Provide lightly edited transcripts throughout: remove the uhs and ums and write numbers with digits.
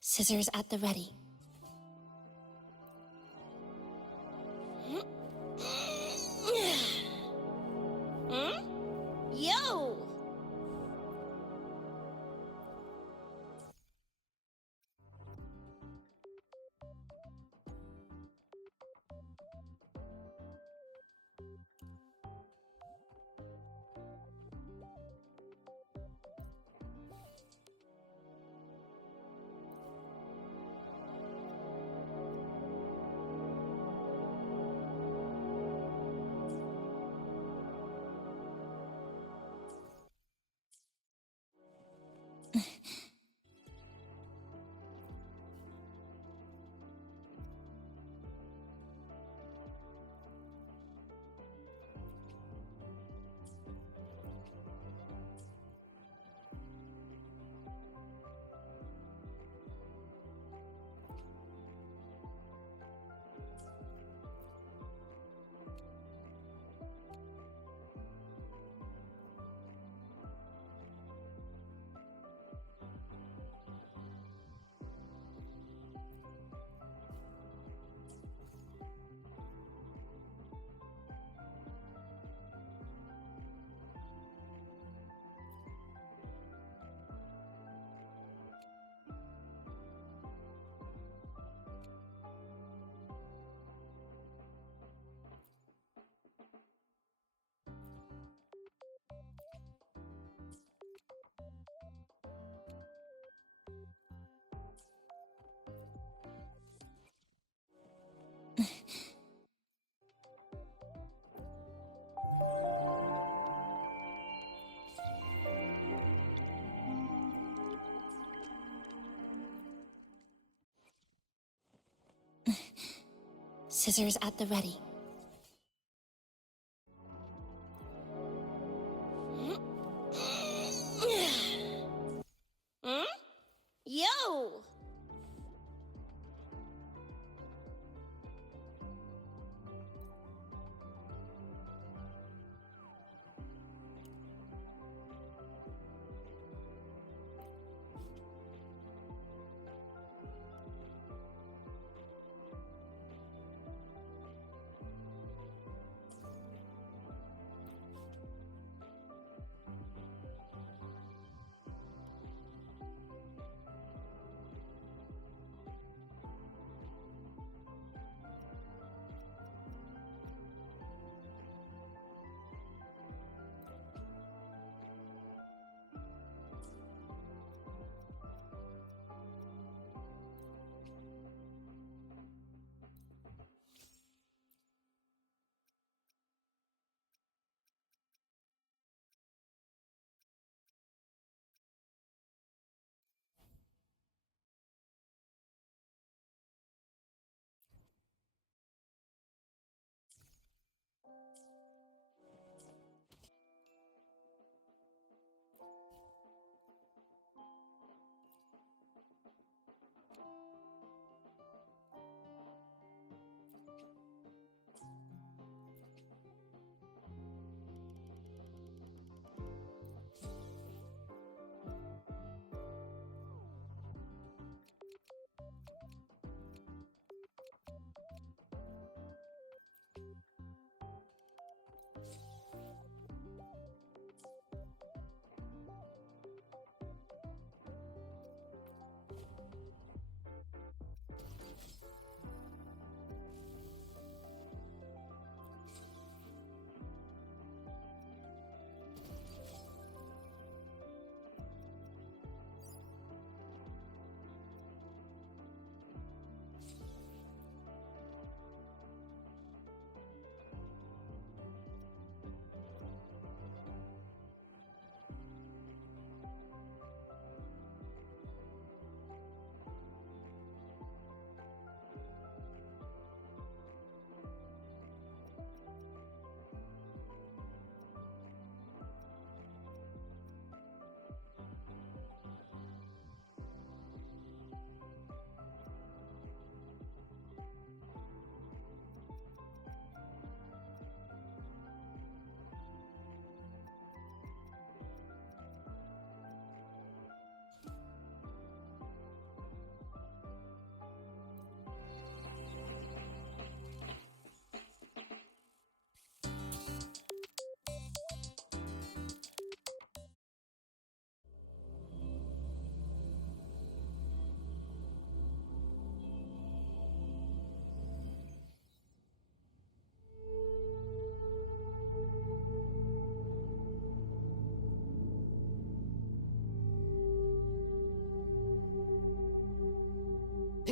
Scissors at the ready. Yo! Scissors at the ready. Yo!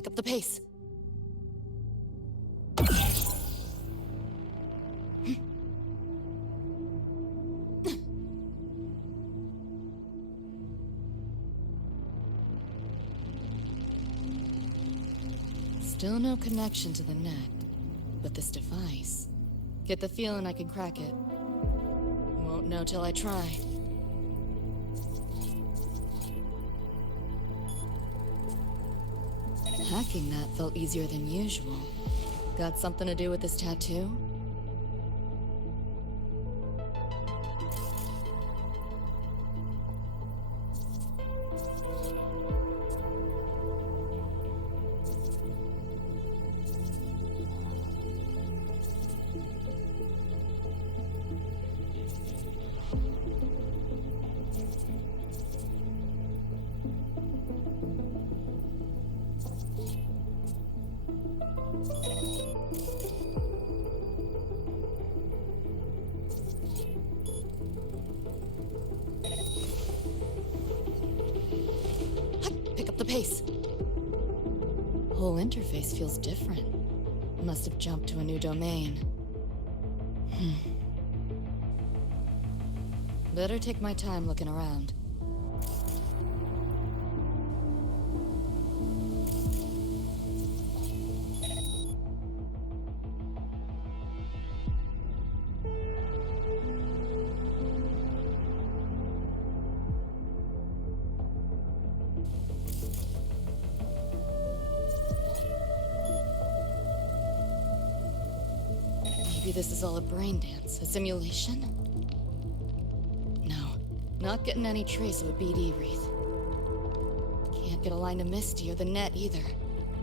Pick up the pace. Still no connection to the net, but this device. Get the feeling I can crack it. Won't know till I try. Hacking that felt easier than usual. Got something to do with this tattoo? Pick up the pace. Whole interface feels different. Must have jumped to a new domain. Better take my time looking around. Maybe this is all a brain dance, a simulation? No, not getting any trace of a BD wreath. Can't get a line to Misty or the net either.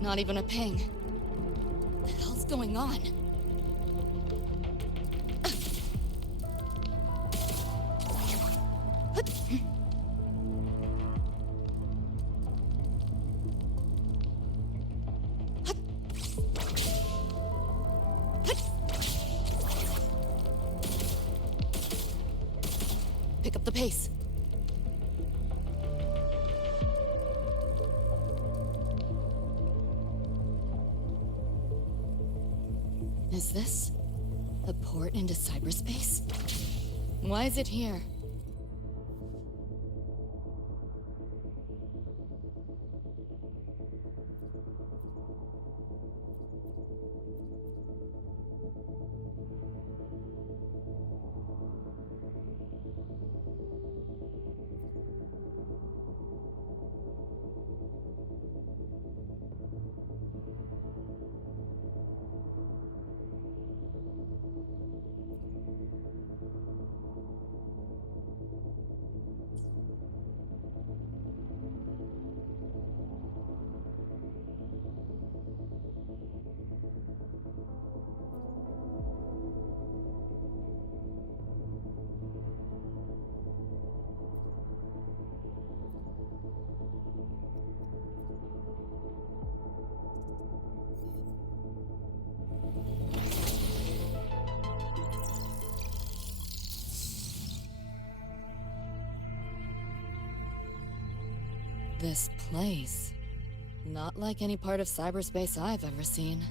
Not even a ping. What the hell's going on? Pick up the pace. Is this a port into cyberspace? Why is it here? This place. Not like any part of cyberspace I've ever seen.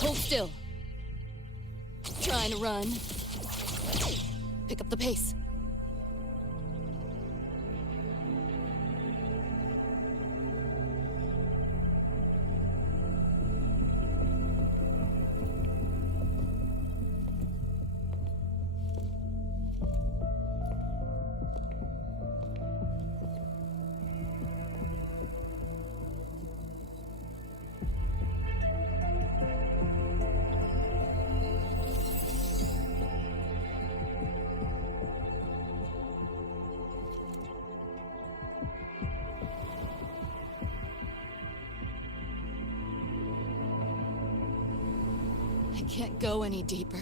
Hold still. Trying to run. Pick up the pace. I can't go any deeper.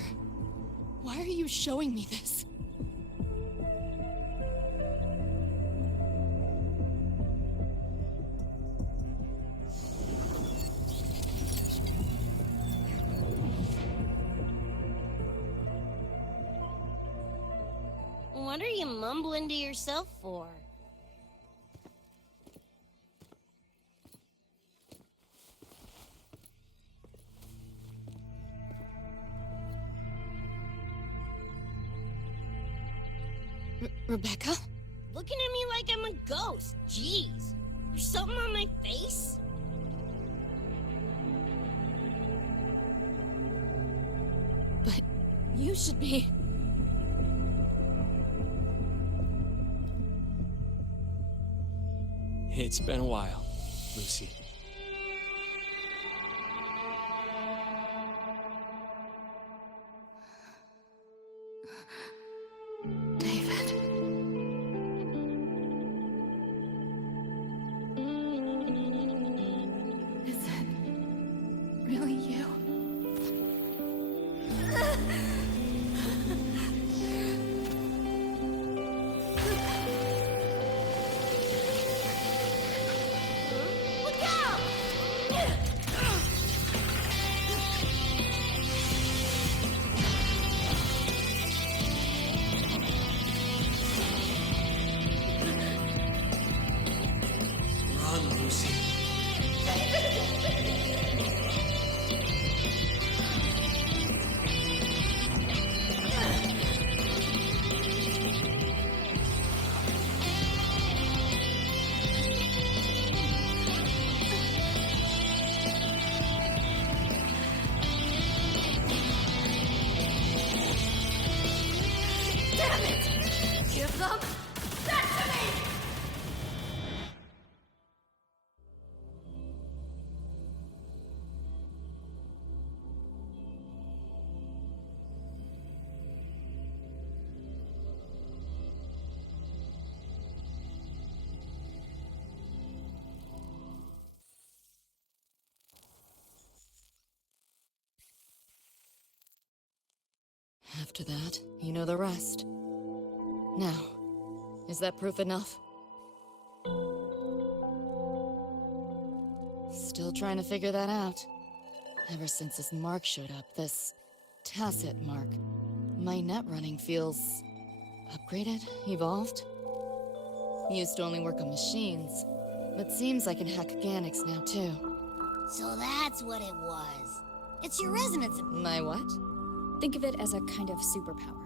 Why are you showing me this? What are you mumbling to yourself for? Rebecca? Looking at me like I'm a ghost. Jeez. There's something on my face? But you should be... It's been a while, Lucy. David. Is it really you? Look out! Run, Lucy. Damn it! Give them that to me! After that, you know the rest. Now, is that proof enough? Still trying to figure that out. Ever since this mark showed up, this tacit mark, my net running feels upgraded, evolved. Used to only work on machines, but seems I can hack organics now too. So that's what it was. It's your resonance. My what? Think of it as a kind of superpower.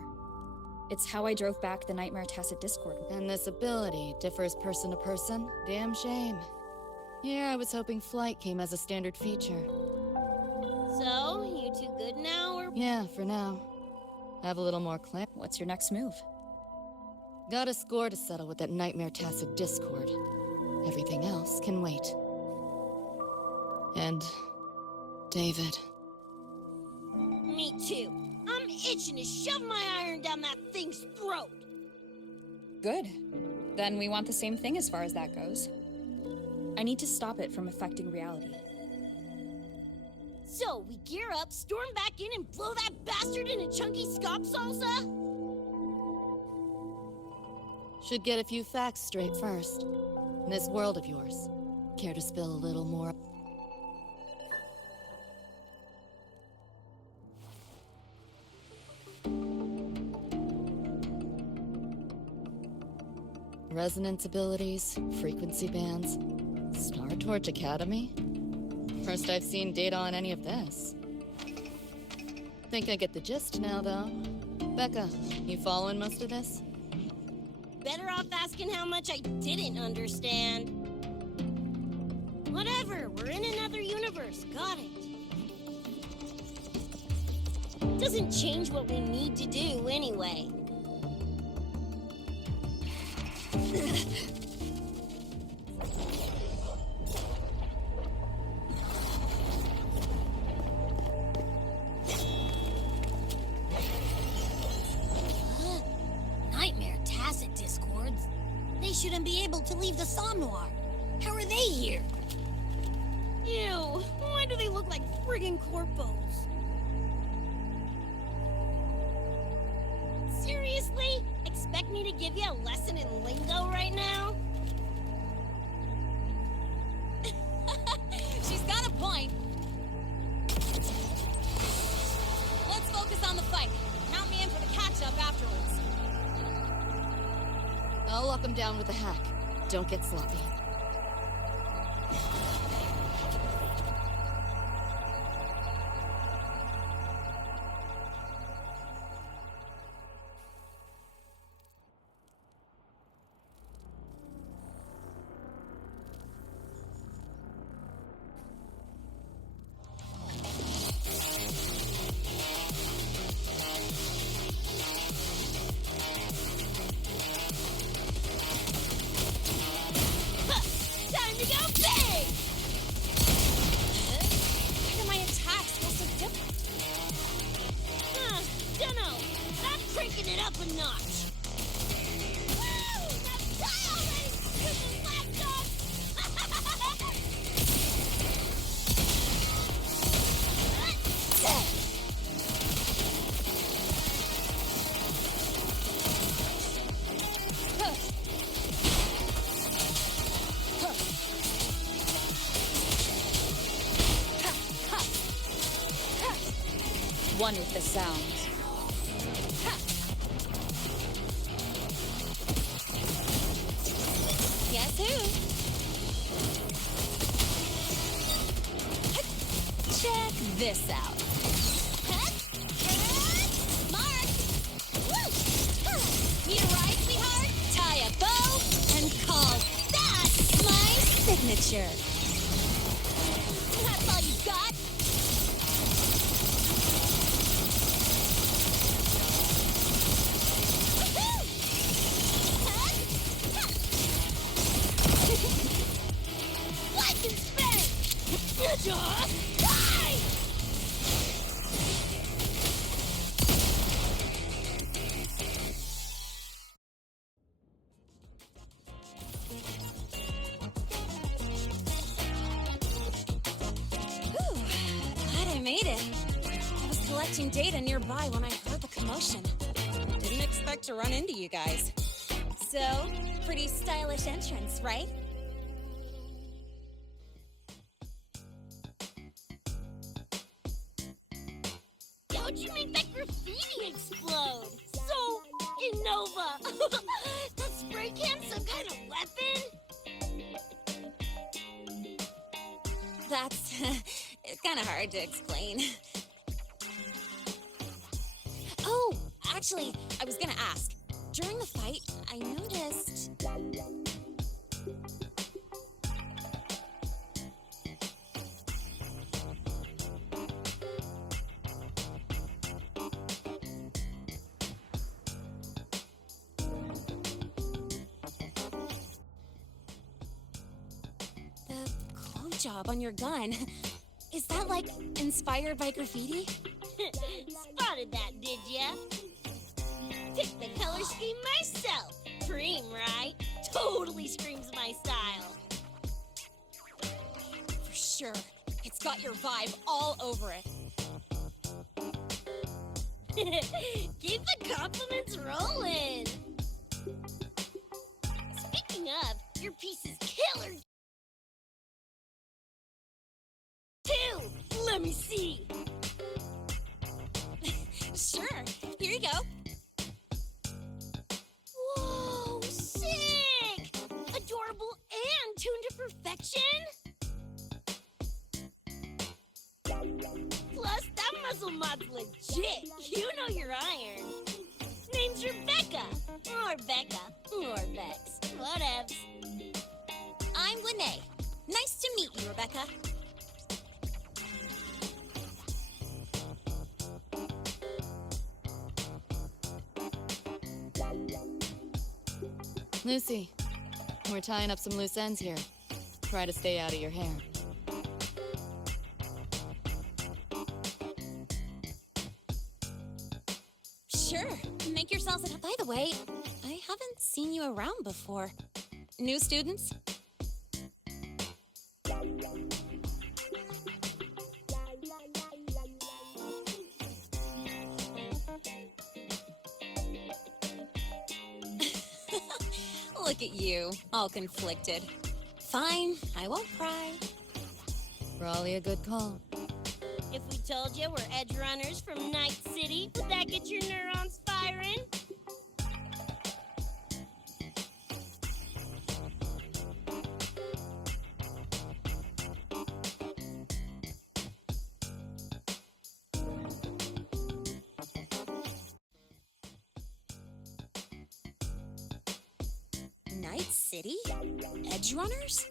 It's how I drove back the Nightmare Tacit Discord. And this ability differs person to person? Damn shame. Here I was hoping flight came as a standard feature. So, you two good now, or? Yeah, for now. Have a little more clarity. What's your next move? Got a score to settle with that Nightmare Tacit Discord. Everything else can wait. And... David. Me too. I'm itching to shove my iron down that thing's throat. Good. Then we want the same thing as far as that goes. I need to stop it from affecting reality. So, we gear up, storm back in, and blow that bastard in a chunky scop salsa? Should get a few facts straight first. This world of yours. Care to spill a little more? Resonance abilities, frequency bands, Star Torch Academy? First I've seen data on any of this. Think I get the gist now, though. Becca, you following most of this? Better off asking how much I didn't understand. Whatever, we're in another universe, got it. Doesn't change what we need to do anyway. Nightmare Tacit Discords? They shouldn't be able to leave the Somnoir. How are they here? Ew, why do they look like friggin' corpos? Seriously? Expect me to give you a lesson in lingo right now? She's got a point. Let's focus on the fight. Count me in for the catch-up afterwards. I'll lock him down with a hack. Don't get sloppy. Time to go big! Why do my attacks feel so different? Dunno. I'm cranking it up a notch. Woo! Now die already, stupid lapdog! One with the sounds. Guess who? Check this out. Mark! Woo! Need a ride, sweetheart? Tie a bow and call that my signature. That's all you got? Woohoo! Like and spin! Die! Whew, glad I made it. I was collecting data nearby when I heard the commotion. Didn't expect to run into you guys. So, pretty stylish entrance, right? How'd you make that graffiti explode? So, Innova! That spray can some kind of weapon? That's it's kind of hard to explain. Oh, actually, I was gonna ask. During the fight, I noticed... The glow job on your gun. Is that, like, inspired by graffiti? Spotted that, did ya? Picked the color scheme myself. Cream, right? Totally screams my style. For sure. It's got your vibe all over it. Keep the compliments rolling. Speaking of, your piece is killer. Too. Let me see. Sure. Here you go. Whoa, sick! Adorable and tuned to perfection? Plus, that muscle mod's legit. You know your iron. Name's Rebecca. Or Becca. Or Bex. Whatevs. I'm Lene. Nice to meet you, Rebecca. Lucy, we're tying up some loose ends here. Try to stay out of your hair. Sure. Make yourselves at... By the way, I haven't seen you around before. New students? Look at you, all conflicted. Fine, I won't pry. Probably a good call. If we told you we're edge runners from Night City, would that get your neurons firing? Night City? Edge runners?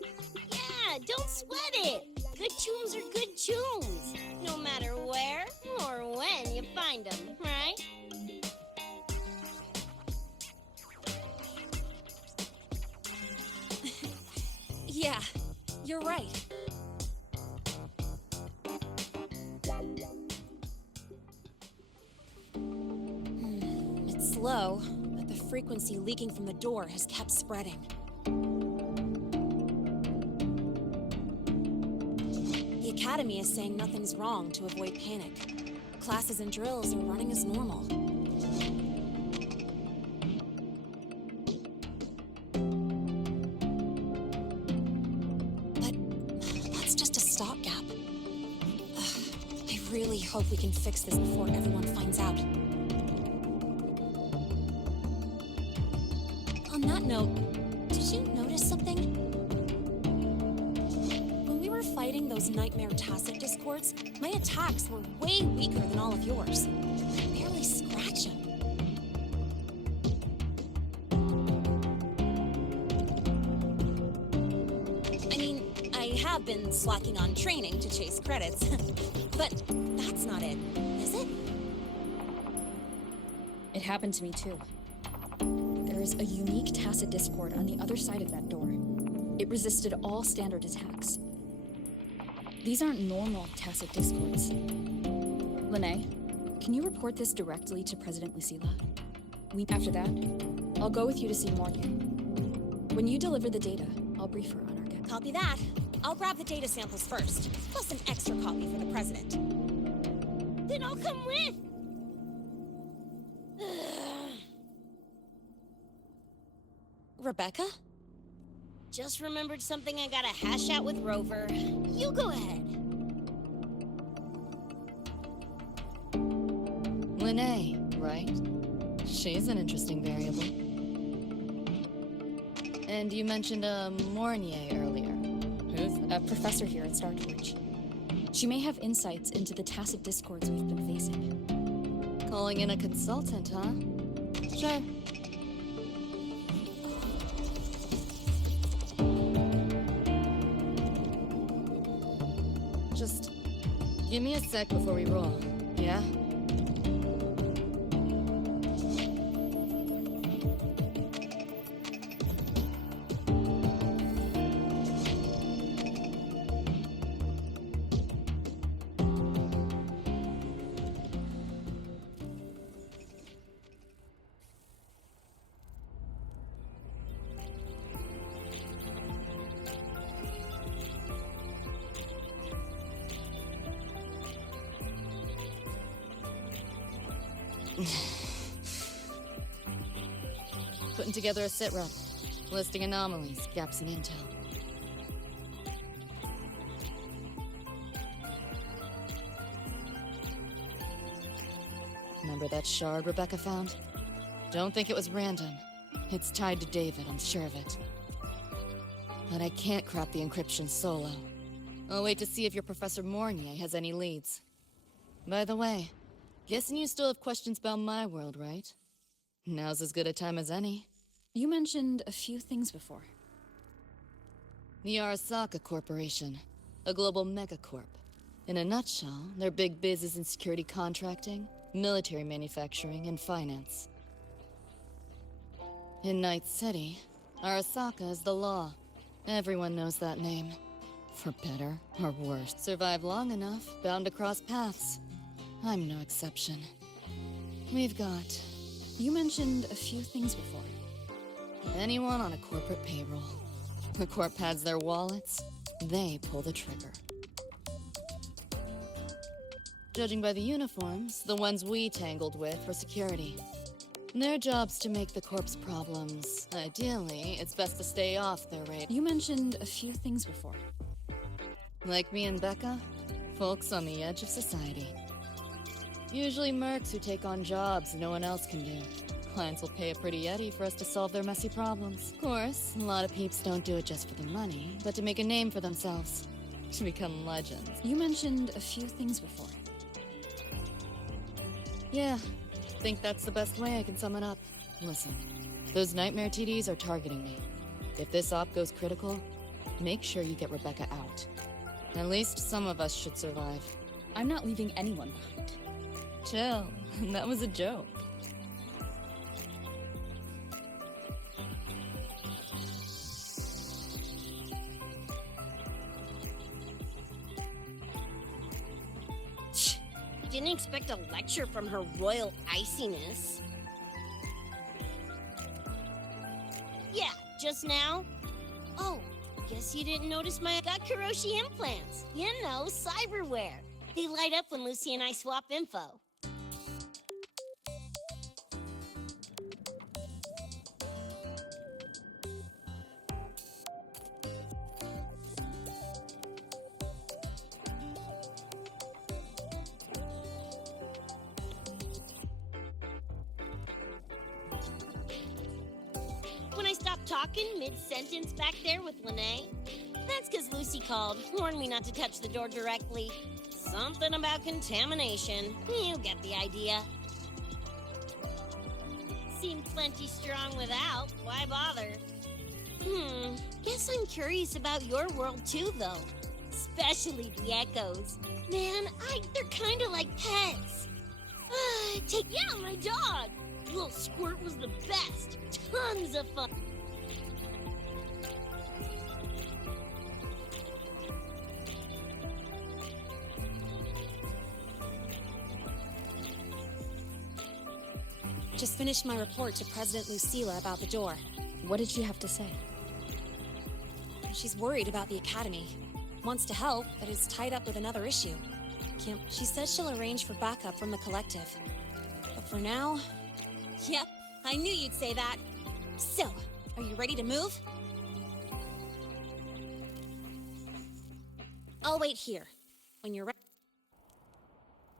Yeah, don't sweat it. Good tunes are good tunes, no matter where or when you find them, right? Yeah, you're right. It's slow, but the frequency leaking from the door has kept spreading. The Academy is saying nothing's wrong to avoid panic. Classes and drills are running as normal. But that's just a stopgap. I really hope we can fix this before everyone finds out. On that note, did you notice something? When we were fighting those nightmare tacit discords, my attacks were way weaker than all of yours. I could barely scratch him. I mean, I have been slacking on training to chase credits, but that's not it, is it? It happened to me too. There is a unique tacit discord on the other side of that door. It resisted all standard attacks. These aren't normal tacit discords. Lene, can you report this directly to President Lucilla? After that, I'll go with you to see Morgan. When you deliver the data, I'll brief her on our get. Copy that. I'll grab the data samples first, plus an extra copy for the president. Then I'll come with. Rebecca? Just remembered something I gotta hash out with Rover. You go ahead. Lene, right? She's an interesting variable. And you mentioned a Mornier earlier. Who's A professor here at StarTorch. She may have insights into the tacit discords we've been facing. calling in a consultant, huh? Sure. Just give me a sec before we roll, yeah? Putting together a sitrep, listing anomalies, gaps in intel. Remember that shard Rebecca found? Don't think it was random. It's tied to David, I'm sure of it. But I can't crack the encryption solo. I'll wait to see if your Professor Mornier has any leads. By the way, guessing you still have questions about my world, right? Now's as good a time as any. You mentioned a few things before. The Arasaka Corporation, a global megacorp. In a nutshell, their big biz is in security contracting, military manufacturing, and finance. In Night City, Arasaka is the law. Everyone knows that name. For better or worse. Survive long enough, bound to cross paths. I'm no exception. We've got... You mentioned a few things before. anyone on a corporate payroll. The corp pads their wallets, they pull the trigger. Judging by the uniforms, the ones we tangled with were security. Their job's to make the corp's problems. Ideally, it's best to stay off their radar. You mentioned a few things before. Like me and Becca, folks on the edge of society. Usually mercs who take on jobs no one else can do. Clients will pay a pretty yeti for us to solve their messy problems. Of course, a lot of peeps don't do it just for the money, but to make a name for themselves. To become legends. You mentioned a few things before. Yeah, think that's the best way I can sum it up. Listen, those nightmare TDs are targeting me. If this op goes critical, make sure you get Rebecca out. At least some of us should survive. I'm not leaving anyone behind. Chill, that was a joke. Didn't expect a lecture from her royal iciness. Yeah, just now? Oh, guess you didn't notice my got Kuroshi implants. You know, cyberware. They light up when Lucy and I swap info. When I stopped talking mid-sentence back there with Lene, that's because Lucy called, warned me not to touch the door directly. Something about contamination. You get the idea. Seemed plenty strong without. Why bother? Guess I'm curious about your world too, though. Especially the echoes. Man, they're kind of like pets. Yeah, my dog. Little Squirt was the best. Tons of fun. Just finished my report to President Lucilla about the door. What did she have to say? She's worried about the Academy. Wants to help, but is tied up with another issue. She says she'll arrange for backup from the collective. But for now... Yep, I knew you'd say that. So, are you ready to move? I'll wait here. When you're ready...